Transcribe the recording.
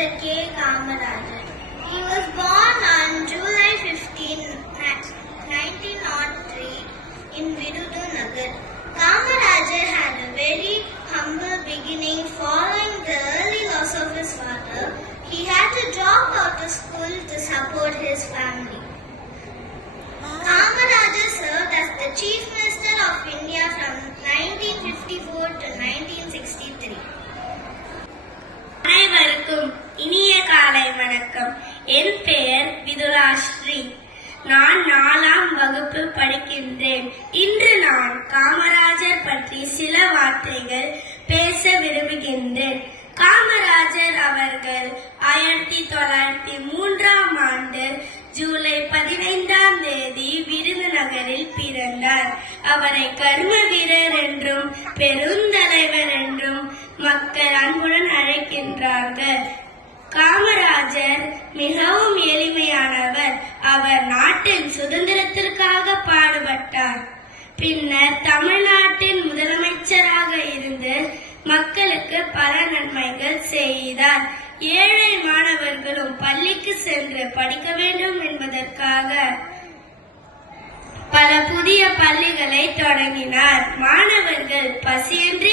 Dr. K. Kamarajar. He was born on July 15, 1903 in Virudunagar. Kamarajar had a very humble beginning following the early loss of his father. He had to drop out of school to support his family. Kamarajar served as the Chief Minister of India from 1954 to 1963. அனைவருக்கும் இனிய காலை வணக்கம். என் பெயர் விதுலாஸ்ரீ. நான் 4ஆம் வகுப்பு படிக்கின்றேன். இன்று நான் காமராஜர் பற்றி சில வார்த்தைகள் பேச விரும்புகின்றேன். காமராஜர் அவர்கள் 1903ஆம் ஆண்டு ஜூலை 15ஆம் தேதி விருதுநகரில் பிறந்தார். அவரை கர்ம வீரர் என்றும் பெருந்தலைவர் என்றும் மக்கள் அன்புடன் அழைக்கின்றார்கள். காமராஜர் மிகவும் எளிமையானவர். அவர் நாட்டின் சுதந்திரத்திற்காக பாடுபட்டார். பின்னர் தமிழ்நாட்டின் முதலமைச்சராக இருந்து மக்களுக்கு பல நன்மைகள் செய்தார். ஏழை மாணவர்களும் பள்ளிக்கு சென்று படிக்க வேண்டும் என்பதற்காக பல புதிய பள்ளிகளை தொடங்கினார். மாணவர்கள் பசியின்றி